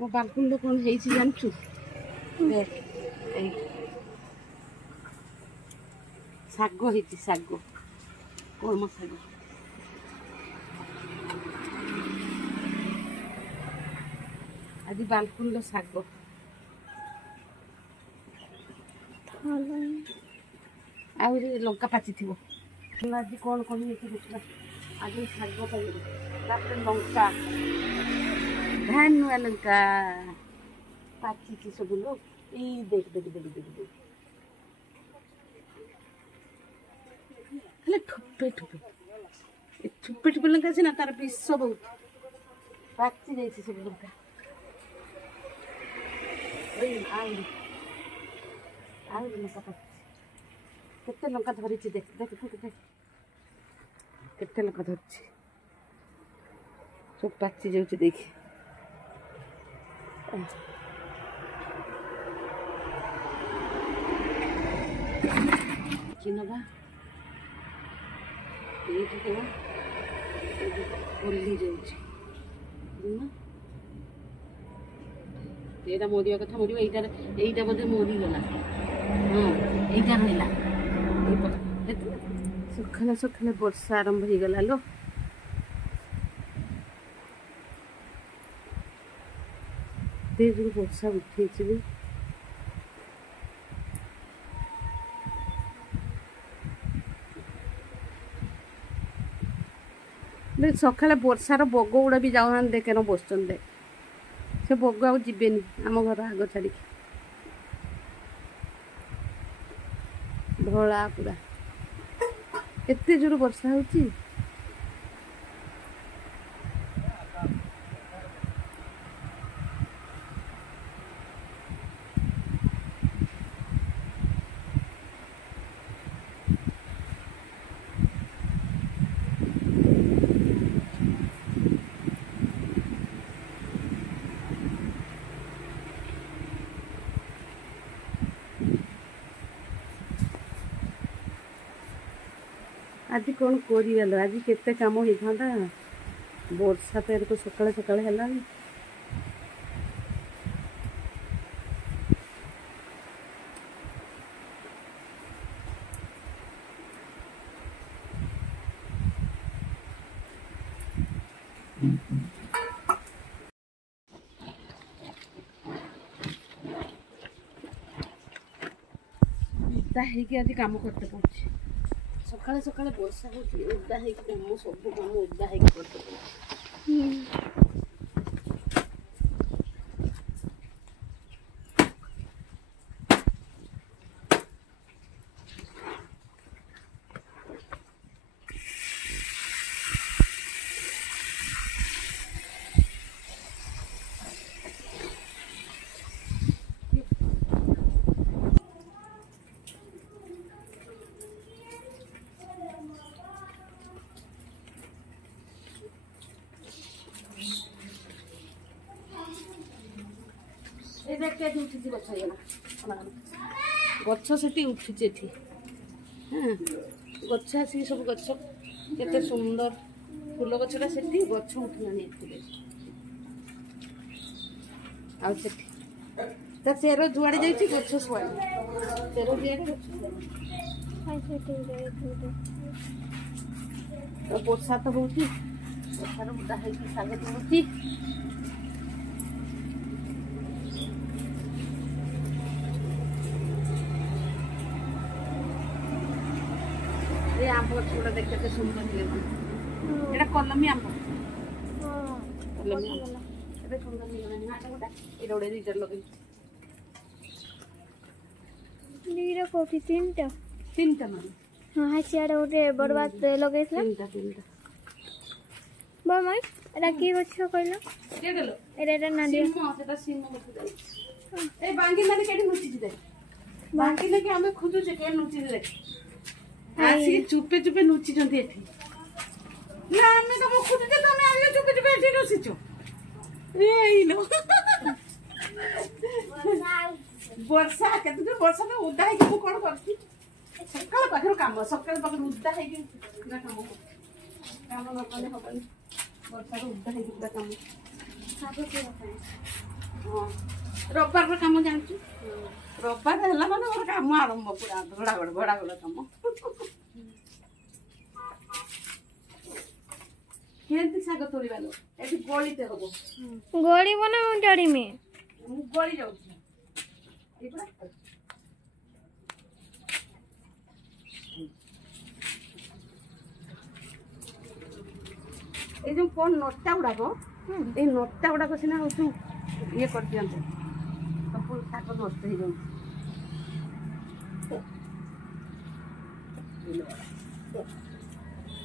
ମୋ ବାଲକୁନିରେ କ'ଣ ହେଇଛି ଜାଣିଛୁ? ଦେଖ ଏଇ ଶାଗ ହେଇଛି, ଶାଗ କଳମ ଶାଗ। ଆଜି ବାଲକୁନିର ଶାଗ। ଆହୁରି ଲଙ୍କା ପାଚିଥିବ। ଆଜି କ'ଣ କ'ଣ ହେଇଛି ଦେଖିବା। ଆଜି ଶାଗ ପାଇବ, ତାପରେ ଲଙ୍କା, ଧାନୁଆ ଲଙ୍କା ପାଚିଛି ସବୁ ଲୋ। ଏଇ ଦେଖ ଦେଖ ଦେଖ ଦେଖ ଦେଖ, ହେଲେ ଠୋପେ ଠୋପେ, ଏ ଠୋପେ ଠୋପେ ଲଙ୍କା ଅଛି ନା, ତାର ବିଷ ବହୁତ। ପାଚି ଯାଇଛି ସବୁ ଲଙ୍କା। ଆହୁରି ଆହୁରି ଲଙ୍କା ପାଚିଛି। କେତେ ଲଙ୍କା ଧରିଛି ଦେଖ ଦେଖ ଦେଖ ଦେଖ, କେତେ ଲଙ୍କା ଧରିଛି। ସବୁ ପାଚି ଯାଉଛି ଦେଖି। କି ନବା ଏଇଠି ଦେବା, ଓହ୍ଲି ଯାଉଛି। ଏଇଟା ମରିବା କଥା ମରିବ, ଏଇଟା ବୋଧେ ମରିଗଲା। ହଁ ଏଇଟା ରହିଲା। ସକାଳେ ସକାଳେ ବର୍ଷା ଆରମ୍ଭ ହେଇଗଲା ଲୋ। ଏତେ ଯୋଉ ବର୍ଷା ଉଠେଇଛି ବି। ସକାଳେ ବର୍ଷାର ବଗ ଗୁଡ଼ା ବି ଯାଉନାହାନ୍ତି, ଦେଖେନ ବସୁଛନ୍ତି। ଦେଖ ସେ ବଗ ଆଉ ଯିବେନି ଆମ ଘର ଆଗ ଛାଡ଼ିକି। ଧଳା ପୁରା, ଏତେ ଜୋର ବର୍ଷା ହଉଛି। ଆଜି କ'ଣ କରିଗଲ? ଆଜି କେତେ କାମ ହେଇଥାନ୍ତା। ବର୍ଷା ତ ଏରକ ସକାଳେ ସକାଳେ ହେଲାନି। ଓଦା ହେଇକି ଆଜି କାମ କରତେ ପଡୁଛି। ସକାଳେ ସକାଳେ ବର୍ଷା ହଉଛି, ଓଦା ହେଇକି କାମ, ସବୁ କାମ ଓଦା ହେଇକି କରତେ ପଡୁଛି। ଗଛ ସେଠି ଉଠିଛି ଏଠି। ହଁ ଗଛ ଆସିକି ସବୁ ଗଛ କେତେ ସୁନ୍ଦର, ଫୁଲ ଗଛଟା ସେଠି, ଗଛ ଉଠିଲାଣି ଏଥିରେ। ଆଉ ସେଠି ତା ଚେର ଯୁଆଡେ ଯାଇଛି ଗଛ ଶୁଆଡେ, ଚେର ଯୁଆଡେ ଗଛ ଶୁଆଡେ। ବର୍ଷା ତ ହଉଛି, ବର୍ଷାର ଓଦା ହେଇକି ଶାଗ ତୋଳୁଛି। ଏ ଆମ୍ବ ଗଛ ଗୁଡ଼ା ଦେଖ କେତେ ସୁନ୍ଦର ହେଇଗଲା। ଏଇଟା କଲମୀ ଆମ୍ବ, କଲମୀ ଆମ୍ବ କେତେ ସୁନ୍ଦର ହେଇଗଲାଣି। ଏଇଟା ଗୋଟେ ଦିଟା ଲଗେଇଛି। କୋଉଠି ତିନିଟା ମାନେ ହଁ ସିଆଡେ ଗୋଟେ ବରବାଦ ଲଗେଇଥିଲା। ତିନିଟା ବରମାଇ ଏଟା କି ଗଛ କହିଲ? ଏଟା ନାଡିଆ। ସେଟା ସିମ ଗଛ ଯାଇଛି। এই বাঙ্গি নাকি কেটে লুচিছি দেখ, বাঙ্গি নাকি আমি খুঁজুছে কে লুচিছি দেখ, আসি চুপে চুপে লুচিଛନ୍ତି এଠି। না আমি তো খুঁজুছে, তুমি আসলে চুপে চুপে এଠି লুচিছ। এইলো ବର୍ଷା, କେତେ ବର୍ଷା ତ ଓଦା ହେଇକି ମୁଁ କଣ କରୁଛି। ସକାଳ ପାଖରୁ କାମ, ସକାଳ ପାଖରୁ ଓଦା ହେଇକି ପୁରା କାମ କରୁଛି। କାମ ନ କଲେ ହବନି, ବର୍ଷାରୁ ଓଦା ହେଇକି ପୁରା କାମ। रविवार काम जानछु रविवार है माने काम आरंभ पूरा घड़ा घड़ा काम केंती साग तोड़िबा लो एठी गळीते हबो गळी बना डाड़ी में मु गळी जाउ एपरा ए जो कोन नोटा उडा को ए नोटा उडा को सिना तू ये कर दियंते सब साग नष्ट हो जाउ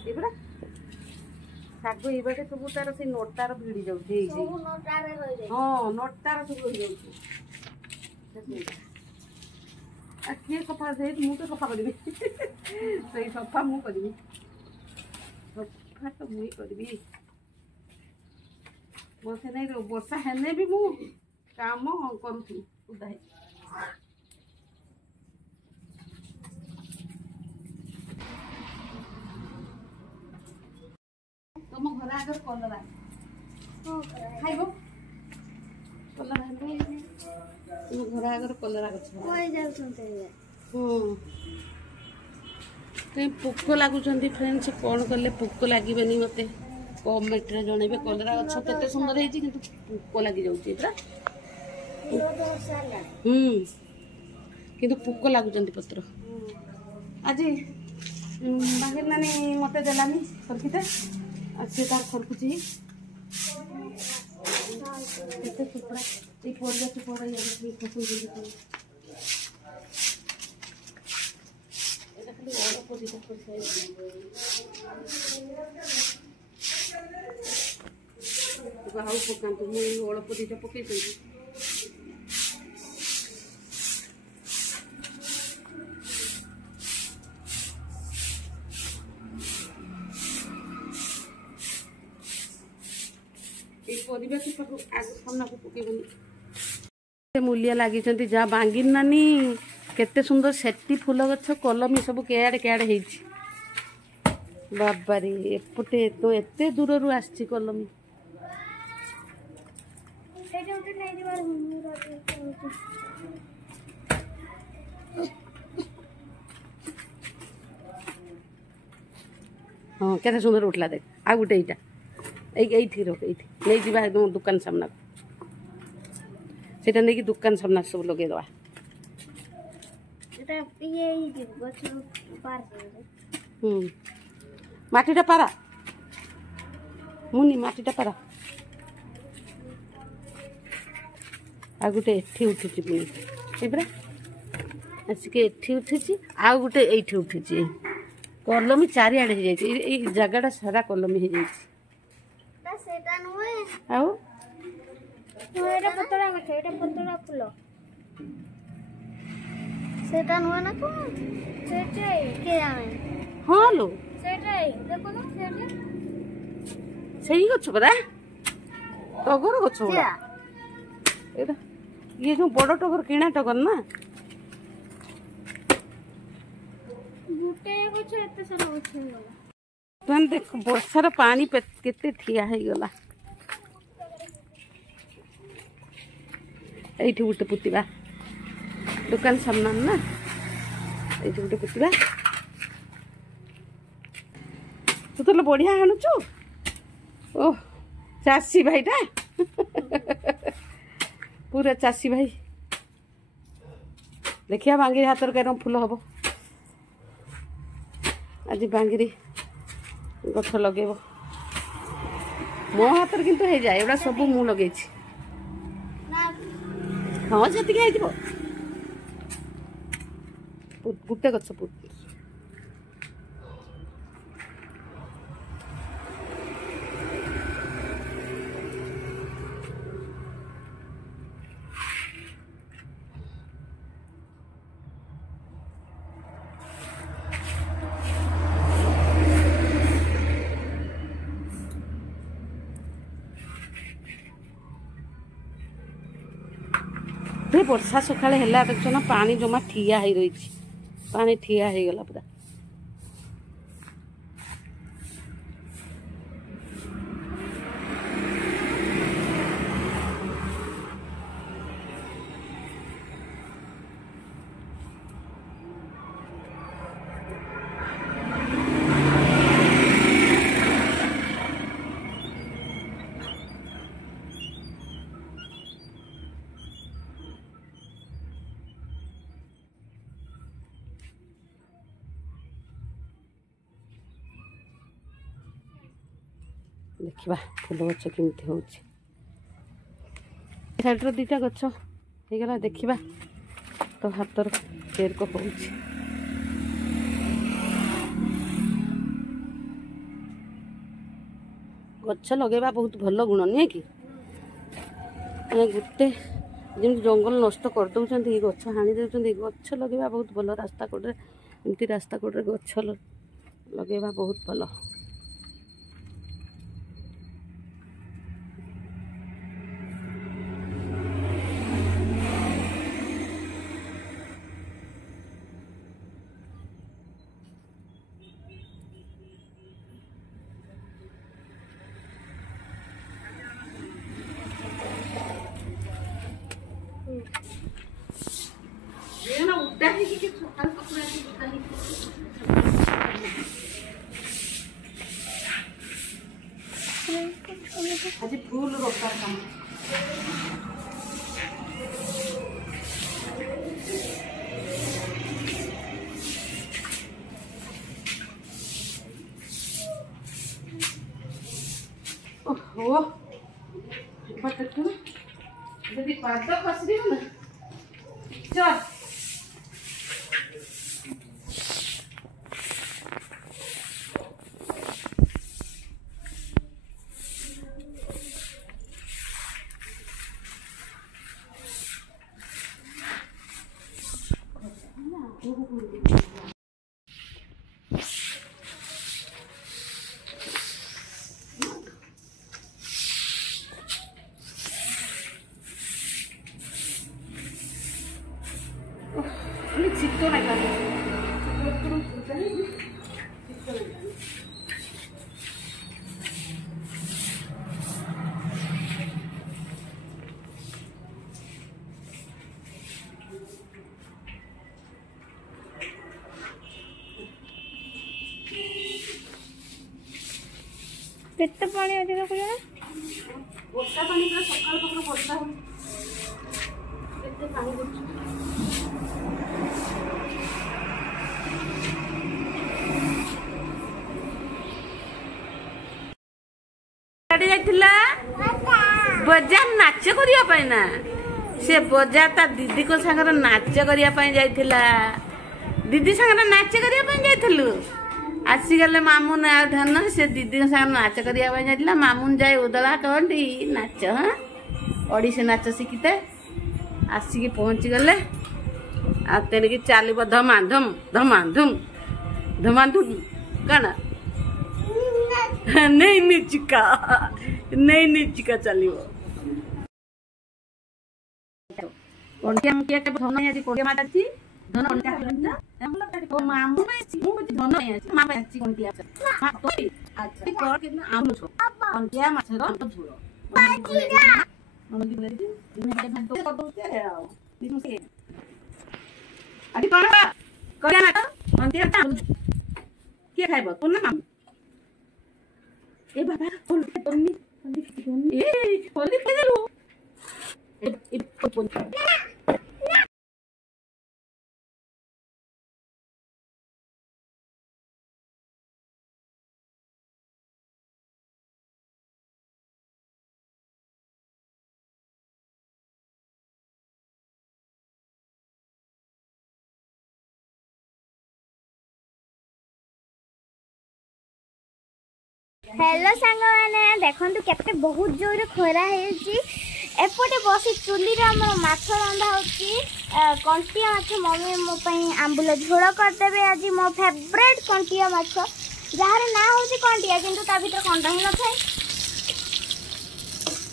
एपरा साग ये बाटे सब तार से नोटार भिड़ी जाउछी सब नोटारे होई जाय हां नोटार सब होई जाउछी आ के कपा दे मु तो कपा करबी सही सफा मु करबी सफा तो मुई करबी बोसे नहीं रो वर्षा हेने भी मु काम करूथी उदाई तुम घर आगर कलरा खाइबो कलरा तुम घर आगर कलरा गछ कोई जाउछन्ते कहीं पोक लगुंट फ्रेंड्स कौन कले पोक लगे मत कमेंट रे जनइबे कलरा गछ केते सुंदर है किंतु पोक लगी जाउची एटा किंतु पोक लगुंट पत्र आज बाहेर नानी मते देलानी सरकिते अच्छे तार खरकुची केते सुपड़ा ए पोरगा से पोरा या खसु दे एटा खाली और पोजिटा कर साइज बाहु पकांतु मु और पोजिटा पके देई मूलिया लगी जहाँ बांगिन नानी केते सुंदर सेटी फूल गछ कलमी सब केड़े केड़े बाबारे एपटे तो एते दूर रू आछि कलमी हाँ केते सुंदर उठला देख आ गुटे इटा एठी रोक एठी नहीं जीवा एकदम दुकान सामना सेटा नहीं कि दुकान सामना सब लगे दवा एटा ये गछ पार माटीटा पारा मुनि माटीटा पारा आ गुटे एठी उठिछि पुनी एबरा आसिके एठी उठिछि आ गुटे एठी उठिछि कलमी चारि आडे हे जाइछि ए जगहटा सारा कलमी हे जाइछि सेटा नुए आउ एटा पतरा गछ एटा पतरा फूल सेटा नुए ना को सेटे के जाने हां लो सेटे देखो ना सेटे सही गछ परा टगर गछ बड़ा एटा ये जो बड़ टगर किणा टगर ना गुटे गछ एते सारा गछ गला तुम देख वर्षार पानी केते ठिया है गला एठी उठे पुतिबा दुकान सामना ना एठी उठे पुतिबा तू तो बढ़िया हाणुचु ओह चासी भाईटा पूरा चासी भाई देखिया बांगिरी हाथर कैरम फूल हम आज बांगिरी गछ लगे मो हाथ किंतु हो जाए एवं सब मु लगे हाँ से गोटे गछ वर्षा सका देख ना पानी जमा ठिया हो रही पानी ठिया हो गला पूरा देखा फूल गछ केमती हो साइड्र दुटा गछ होगला देखा तो हाथर केयर को हो गछ लगेबा बहुत भल गुण नुहे कि गोटे जमी जंगल नष्ट कर दौरान गछ हाणी दौरान गछ लगेबा बहुत भल रास्ता कोड़े एमती रास्ता कोड़े गछ लगेबा बहुत भल आज फूल रोपार काम ओहो यदि पाद खसरी ना चल चित्त लगा केते पानी अधिक को जाना वर्षा पानी का सकाल पकड़ वर्षा हो केते पानी बुझ गाड़ी जाइथिला बजार नाच करिया पाई ना से बजार ता दीदी को संगर नाच करिया पाई जाइथिला दीदी संगर नाच करिया पाई जाइथलु आसी गले मामुन आ धन से दीदी के संग नाच करिया पाई जाइथिला मामुन जाय उदला कहंडी नाच हां ओडिसी नाच शिखिते आसी पहुंची गले आ तेरे की चालिब धमाधम धमाधम धमाधम कना नहीं निचिका चलिबो कोंटिया मुटिया के धन आजी कोंटिया माताची धन कोंटिया हलना ओ मामू मु धन आजी मामा आजी कोंटिया हां तो अच्छा कर के आमु छो कोंटिया माछर झुरो मम्मी बोले दिन में तो कर दोते रे आओ दिन से अभी कौन बा कोंटिया ना कोंटिया का के खाइबो तू ना मामू ए बाबा बोल तोनी ए बोली के देलु ए बोल हेलो सांग मैंने देखंतु केते बहुत जोर खरा हेची एपटे बसी चुली रे हमर माछ रंधा होची कंटिया माछ मम्मी मो पई आंबुल झोळ कर देबे आज मो फेवरेट कंटिया माछ जहार ना होची कंटिया किंतु ता भीतर कंटा ही न थाए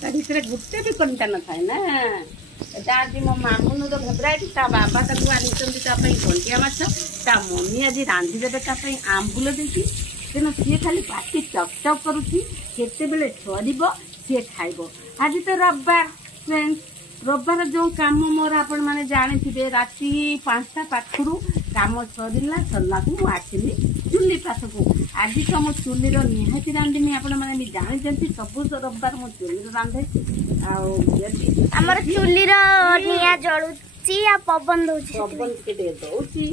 ता भीतर गुट्टे भी कंटा न थाए ना एटा आज मो मामुन रो फेवरेट ता बाबा का दुआ निचंदी ता पई कंटिया माछ ता मम्मी आज रांधी देबे ता पई आंबुल देती तेना सी खाली पाटी चक चक करुची केते बेले छरिबो सी खाइबो आज तो रविवार फ्रेंड्स रविवार जो काम मोर आपण माने जानि थिबे राती 5टा पाखरु काम सरिला सरला को आछिली चुल्ली पासको आज तो मो चुल्ली रो निहाती रांधिनी आपण माने भी जानि जंती सब रविवार मो चुल्ली रो रांधे आ यदि हमर चुल्ली रो निया जळुची आ पवन दोची पवन के दे दोची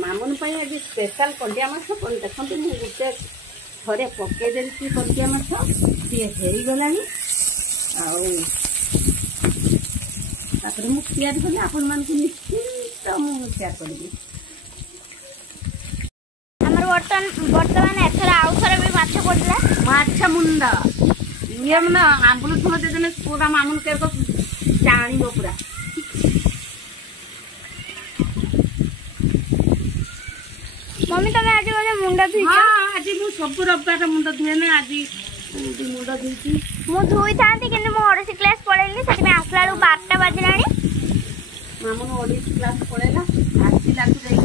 मामुन आज स्पेशल कंडिया माछ देखते गोटे ଥରେ ପକେଇଦେଲି କଣ୍ଟିଆ ମାଛ ସିଏ ହେଇଗଲାଣି। ଆଉ ତାପରେ ମୁଁ ତିଆରି କଲି ଆପଣମାନଙ୍କୁ ନିଶ୍ଚିନ୍ତ ମୁଁ ସେୟାର କରିବି। ଆମର ବର୍ତ୍ତମାନ ଏଥର ଆଉ ଥରେ ବି ମାଛ ପଡ଼ିଲା। ମାଛ ମୁଣ୍ଡ ଇଏ ମାନେ ଆମ୍ବୁଲ ଝୋଳ ଦେଇଦେଲେ ପୁରା ମାମୁନ କେକ ଜାଣିବ ପୁରା। मम्मी तमे आज बोले मुंडा धुई हां आज मु सब रविवार मुंडा धुए ना आज मुंडा धुईची मु धुई थांती किंतु मु ओडसी क्लास पळेली सेति में आसला 12टा बाजलाणी मामन ओडसी क्लास पळेला आसी लागु जाई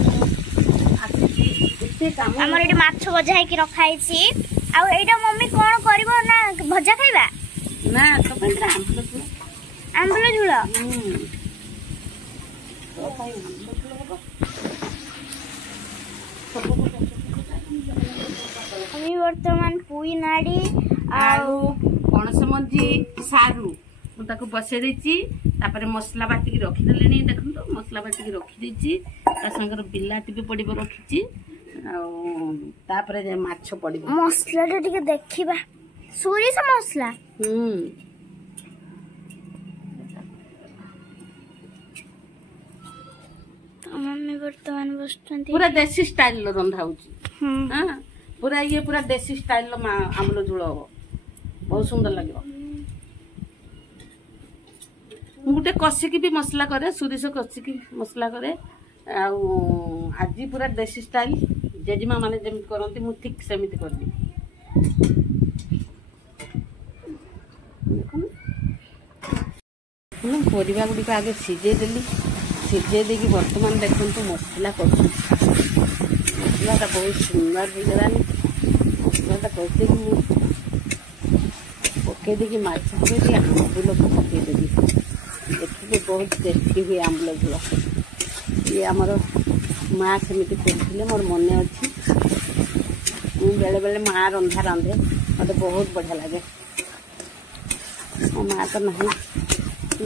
आसी एते काम हमर एटी माछ भजा है कि रखाई छी। आ एटा मम्मी कोन करबो ना भजा खाइबा ना तो पंद्रा आंबल झोल तो खाई আমি বর্তমান পুই নাড়ি आलू पणस मंजी सारू मुझे बसई देती मसला बाटिक रखीदे देखो मसला बाटिक रखीदे बिलाती भी पड़ो रखी माछ पड़ मसला देखा सोरिष मसला मम्मी बर्तमान बस पूरा देसी स्टाइल रंधा हो पूरा ये पूरा देसी स्टाइल आमल झोल हम बहुत सुंदर लगे। गोटे कषिकी भी मसला करे सोरिष कषिकी मसला करे आज पूरा देसी स्टाइल जेजेमा माने जमी करती मु ठीक सेमिति करबी। परिवा गुड़िक आगे सीझे देली सीझे देकी बर्तमान देखो मसला कर मसलाटा बहुत सुंदर हो गलानी मसलाटा करते पकई देकी माछ पकई आंबुल पकईदेवी देखिए बहुत टेस्टी हुए आंबुल झोल ये आमर माँ सेमती करते मोर मन अच्छी बेले बेले माँ रंधा रांधे मत बहुत बढ़िया लगे मो माँ तो ना कि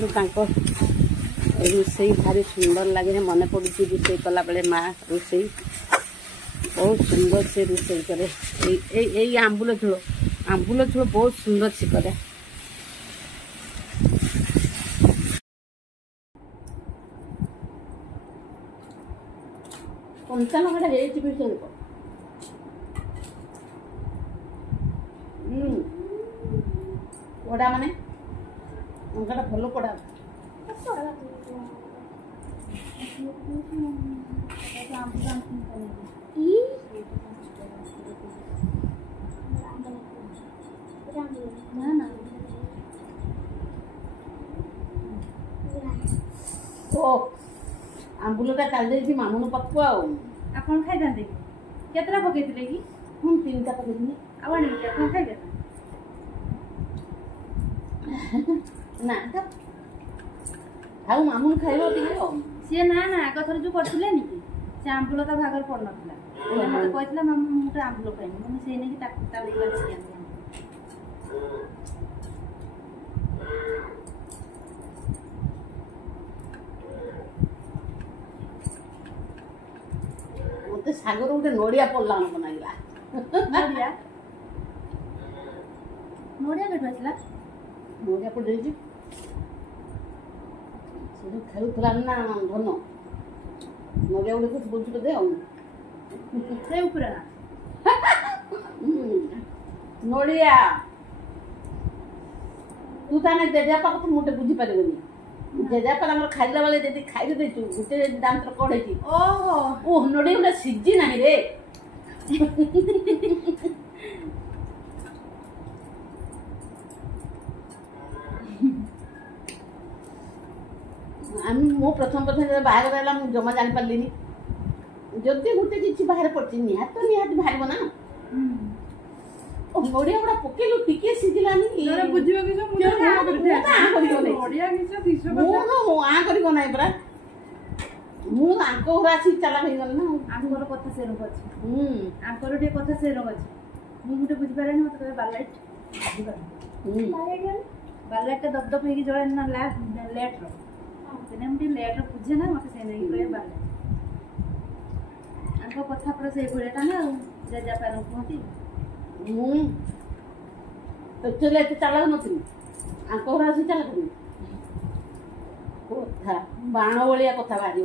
रोसई भारी सुंदर लगे मन पड़ू रोसई कला बेले माँ रोसई बहुत सुंदर से रोसई करे आंबुल झोल बहुत सुंदर से करे। कंचा लंका पड़ा माने लंका भल पड़ा आंबुलटा काली मामुन पाखु आपन खाई दांते केतरा पकेइतिले कि हम 3टा पकेइतिनी आवन केतरा खाई दे ना तो हाउ मामुन खाइबो टिके से ना आग थर जो करथिले नि कि से आंबुल ता भागर पड़ नथिला मते कहथिला मामू मुटे आंबुल खाइनी मने से नै कि ता लेला से सागर गोटे नड़िया पड़ला बनाइला नड़िया नड़िया कट आसला नड़िया पड़ जाई से खेलुला ना धन नड़िया गुड़े कुछ बोलते दे से ऊपर नड़िया तू ताने जेजापा को मुटे बुझी पारिबनी जेजापा हमर खाइला वाले जदी खाइ दे तू गुटे दांतर कोड़े छी ओहो ओ नड़िया गुड़ा सिजी नाही रे मो प्रथम बाहर रहा मुझे जमा जानी पार्लिनी जदि गोटे किसी बाहर पड़ी निहात तो निहात बाहर ना नड़िया गुड़ा पकेलु टिके सिझिलानी बुझिबो कि परा मु आंको आसी चला हो गल ना आंकोर कथा से रख अछि आंकोर डे कथा से रख अछि मु गुटे बुझि पारे न मते बालाइट बालाइट दब दब हेकी जळे ना लेट रो सेने मुटी लेट रो बुझे ना मते से नै कहे बालाइट आंको कथा पर से भुलेटा ना जे जा पारो कोती चले एत चालक नी आंक घर आसी चालक नी कथा बाण भाया कथा बाहर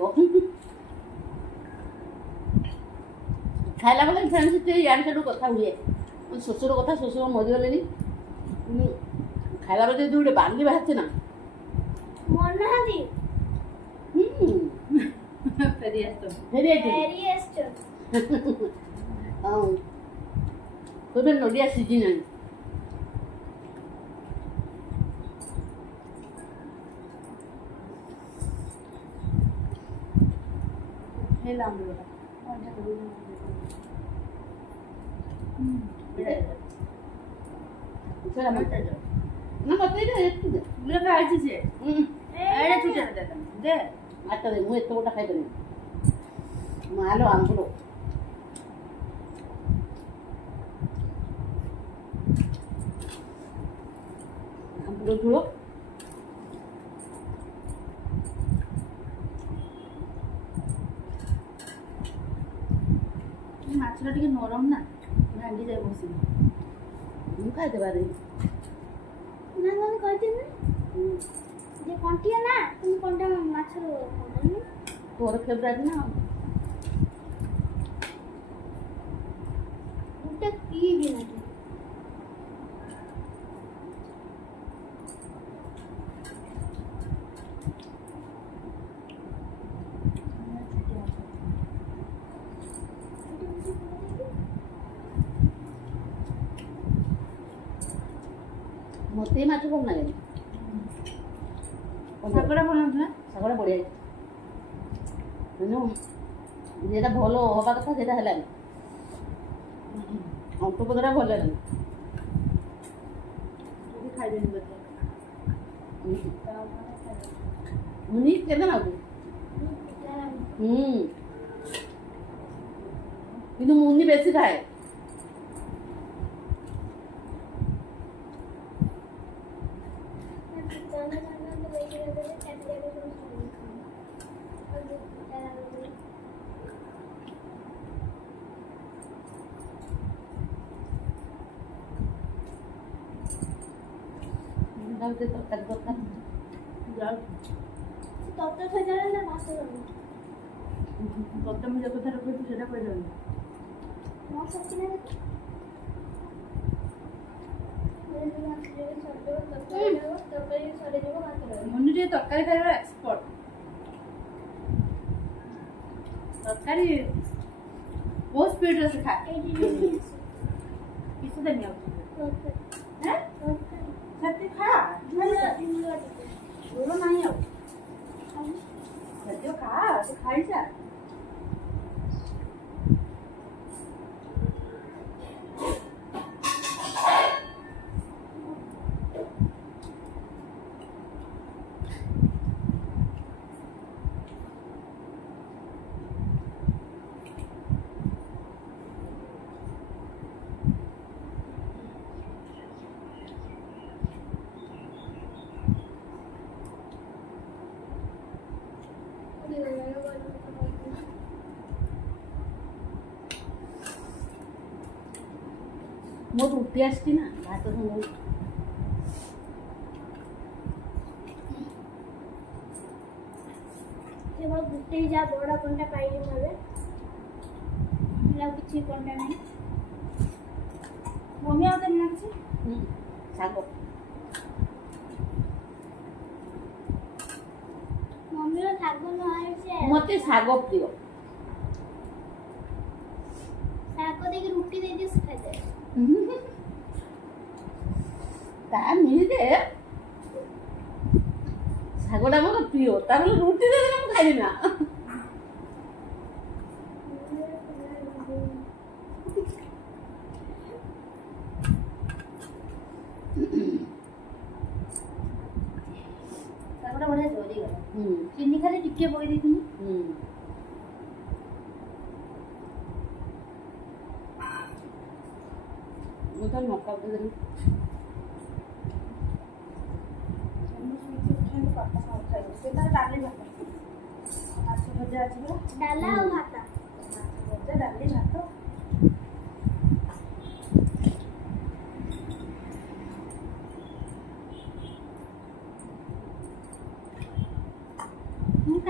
खाला बेले फ्रेंड्स यार से कथा हुए शशुर कथा शशुर मरीगले खाला बेले जो गोटे बाली बाहर ना तो नड़िया सीझी ना मुझे गोटा खाई मालो आंबुल आंबुल झोल माछटा टिके नरम ना भांगी जाए बस खाई देबारे ना मन कहते ना जे कंटिया ना तुम कंटा माछ तोर फेवरेट ना उटा की भी ना मते माछ कम लगे सागड़ा बोला सागड़ा बढ़िया जेटा भल हवा कथा से है अंकपदरा भल खाई मुनि के किंतु मुनि बेसी खाए तरकारी मुझे कथा रखी तू सेटा कह मनु जी तरकारी खाइबार एक्सपर्ट तरकारी बहुत स्पीड से खा किस देनी हैं सत्य खा बोलो नहीं आओ सत्य खा तो खाई जा मो रुटी आसती ना भात संग केवल गुटे जा बड़ा कंटा पाइली भाबे किसी कंटा नहीं मम्मी आते ना किसी साग मम्मी रो साग न आए से मते साग प्रिय साग को देखि रोटी दे दिस खाइ दे ता मिले सागटा मोर प्रिय तार रुटी दे देना खाइली ना सागटा बढ़िया जोरी गला चीनी खाली टिके पकई देथि मुझे मक्का दे देनी डाली भात माछ भजा अछि डाला और भात भजा डाली भात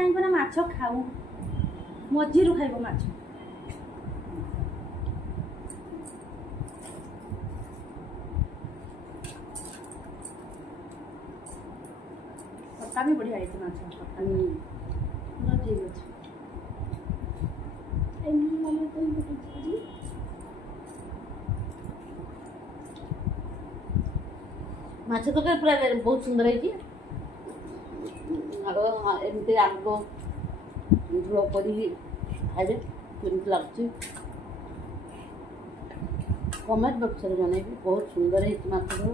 କାହିଁକି ନା ମାଛ ଖାଉ ମଝିରୁ ଖାଇବ ମାଛ। ଖଟା ବି ବଢିଆ ହେଇଛି ମାଛ ଖଟା ପୁରା ଠିକ୍ ଅଛି। ମାଛ ତରକାରୀ ପୁରା ବହୁତ ସୁନ୍ଦର ହେଇଛି। ଆଗ ଏମିତି ଆଗ ଝୋଳ କରିକି ଖାଇବେ କେମିତି ଲାଗୁଛି କମେଣ୍ଟ ବକ୍ସରେ ଜଣେଇବି। ବହୁତ ସୁନ୍ଦର ହେଇଛି ମାଛ ଝୋଳ।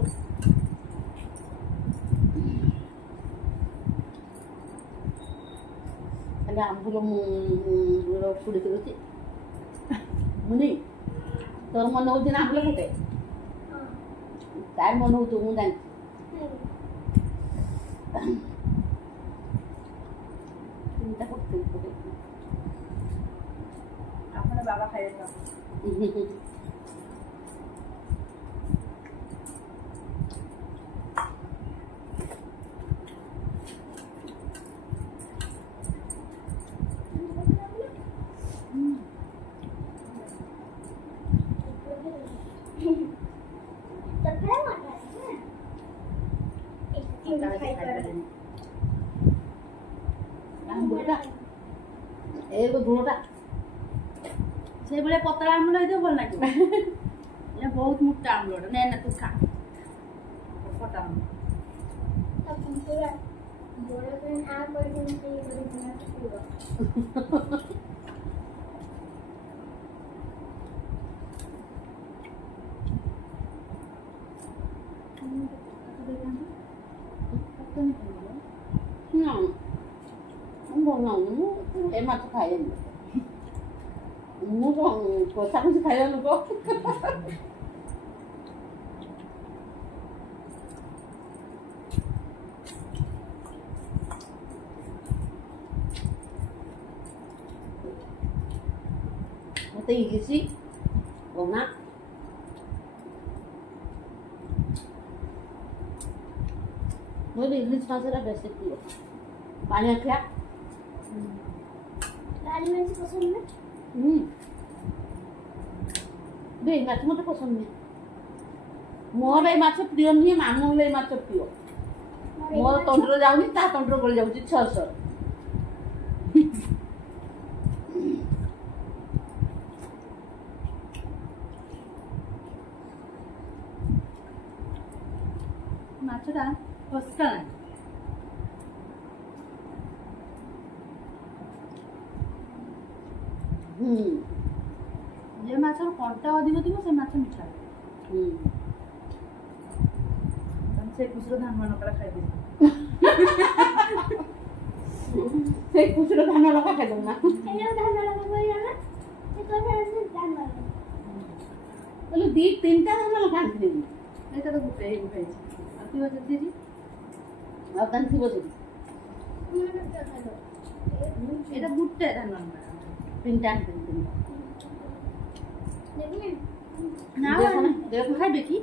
ଖାଲି ଆମ୍ବୁଲ ମୁଁ ଛୁଡ଼ିକି ଦେଉଛି। ମୁନି ତୋର ମନେ ହଉଛି ନା ଆମ୍ବୁଲ କେତେ ତାର ମନେ ହଉଥିବ ମୁଁ ଜାଣିଛି। ଚିନ୍ତା କରୁଥିଲି ଆପଣ ବାବା ଖାଇବେ ତ। ଝୋଳଟା ସେଇଭଳିଆ ପତଳା ଆମ୍ବୁଲ ହେଇଥିବ ଭଲ ଲାଗିବ। ଏ ବହୁତ ମୋଟା ଆମ୍ବୁଲଟା ନେ ନା ତୁ ଖା ପଟା ଆମ୍ବୁଲ। ଏ ମାଛ ଖାଇନି ମୁଁ କଷା କଷି ଖାଇବା ଲୋକ। ମତେ ଇଲିଶି କନା ମୋର ଇଲିଶି ମାଛଟା ବେଶୀ ପ୍ରିୟ। ପାଣି ଆଖିଆ ଏଇ ମାଛ ମତେ ପସନ୍ଦ ନୁହେଁ। ମୋର ଏଇ ମାଛ ପ୍ରିୟ ନୁହେଁ। ମାମୁଁ ଏଇ ମାଛ ପ୍ରିୟ। ମୋର ତଣ୍ଟରେ ଯାଉନି ତା ତଣ୍ଟରେ ଗଳି ଯାଉଛି ଛଅଶହ। ମାଛଟା ଫସ୍କା ଲାଗେ। ଯେ ମାଛର କଣ୍ଟା ଅଧିକ ଥିବ ସେ ମାଛ ମିଠା ଲାଗେ। ସେ ଖୁସିର ଧାନ ନକରା ଖାଇଦେବି। ସେ ଖୁସିର ଧାନ ଲଙ୍କା ଖାଇଦେବୁ ନା ବୋଲେ ଦି ତିନିଟା ଧାନ ଲଙ୍କା ଆଣିଥିଲି। ଏଇଟା ତ ଗୋଟେ ହେଇକି ଖାଇଛି। ଆଉ ଥିବ ଯଦି ଆଉ ତାହେଲେ ଥିବ ସେଠି ଏଇଟା ଗୋଟେ ଧାନ ଲଙ୍କା ତିନିଟା ଆଣିଥିଲି। ନା ଖାଇବେ କି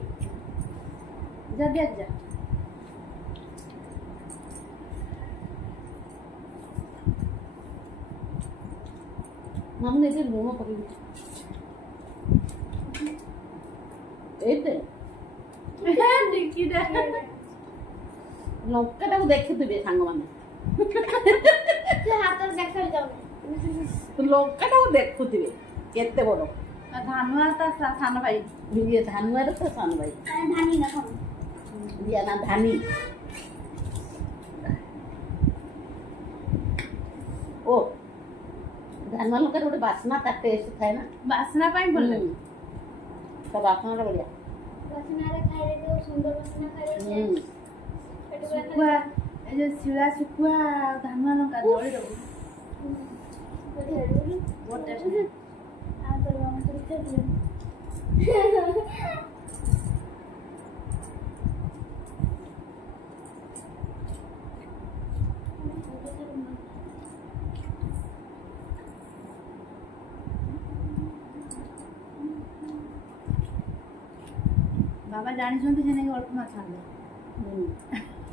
ଯା ଦିଆ ଯା। ମାମୁଁ ଏତେ ଲୁଣ ପକେଇବି ଏଇତେ ଲଙ୍କାଟାକୁ ଦେଖୁଥିବେ ସାଙ୍ଗମାନେ। ଲଙ୍କାଟାକୁ ଦେଖୁଥିବେ କେତେ ବଡ। ଧାନୁଆ ତା ସାନ ଭାଇ। ଇଏ ଧାନୁଆର ତ ସାନ ଭାଇ। ଇଏ ନା ଧାନି। ଓ ଧାନ ଲଙ୍କାର ଗୋଟେ ବାସ୍ନା ତା ଟେଷ୍ଟ ଥାଏ ନା। ବାସ୍ନା ପାଇଁ ଭଲ ଲାଗେ। ତା ବାସ୍ନାଟା ବଢିଆ। ଶୁଖୁଆ ଏ ଯୋଉ ଶିଳା ଶୁଖୁଆ ଧାନୁଆ ଲଙ୍କା ଦଳି ଦବୁ। ବାବା ଜାଣିଛନ୍ତି ସେ ନାଇଁ ଅଳ୍ପ ମାଛ ଆଣିଲେ।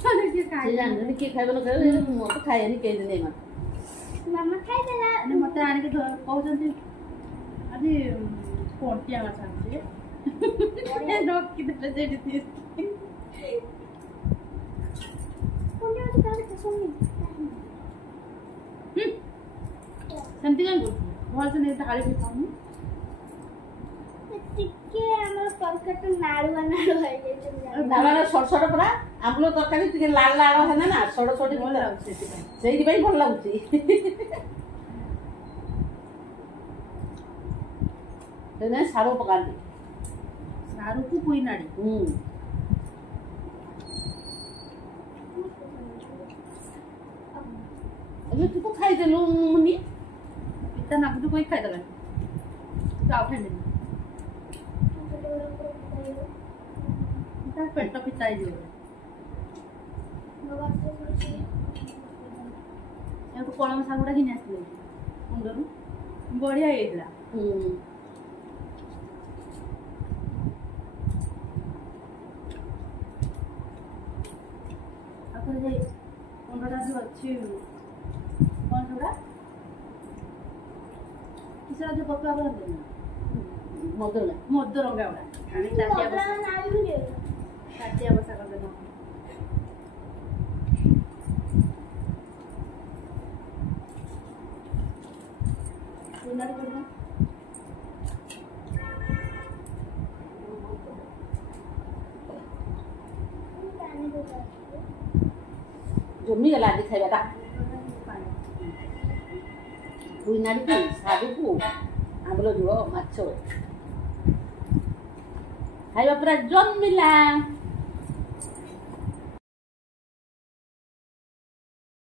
ସେ ଜାଣିଛନ୍ତି କିଏ ଖାଇବ ନ ଖାଇବ। ମୁଁ ତ ଖାଏନି କେହି ଦିନ ଏଇ ମାଛ। ମାମା ଖାଇଦେଲା। ମତେ ଆଣିକି କହୁଛନ୍ତି ଆଜି କଣ୍ଟିଆ ମାଛ ଆଣିଛି ରଖିଦେଲେ ସେଇଠି ସେମିତି କାହିଁ କରୁଛୁ ଭଲସେ ନେଇ ଢାଳିକି ଖାଉନି। ଟିକେ ଆମର ତରକାରୀ ନାଳୁଆ ନାଳୁଆ ହେଇଯାଇଛି। ନାଳ ସଡ ପୁରା ଆମ୍ବୁଲ ତରକାରୀ ଟିକେ ଲାଲ ଲାଳ ହେଲା ନା ସଡ ସଡି ଭଲ ଲାଗୁଛି ସେଇଥିପାଇଁ ଭଲ ଲାଗୁଛି। ସେଥିପାଇଁ ସାରୁ ପକାନ୍ତି ସାରୁକୁ ପୁଇ ନାଡ଼ି। ଏବେ ତୁ ତ ଖାଇଦେଲୁ ମୁନି ପିତା ନାଗୁଛୁ କହି ଖାଇଦେଲା ତୁ ଆଉ ଖାଇଦେଲି ତା ପେଟ ପିତା ହେଇଯିବ। ତୁ କଳମ ଶାଗୁଟା ଘିନି ଆସିଥିଲେ ମୁଣ୍ଡରୁ ବଢିଆ ହେଇଥିଲା। ତାପରେ ସେ ମୁଣ୍ଡଟା ଯୋଉ ଅଛି କଣ ସେଗୁଡ଼ା କିସରା ଯୋଉ ପତଳା କରନ୍ତି ମଦରଙ୍ଗା ଗୁଡ଼ା ଆଣି ତାଟିଆ ବସା କରିଦେବ। ଜମିଗଲା ଆଜି ଖାଇବାଟା ପୁଇ ନାଡ଼ିକୁ ଶାଗକୁ ଆମ୍ବୁଲ ଝୋଳ ମାଛ ଖାଇବା ପୁରା ଜମିଲା।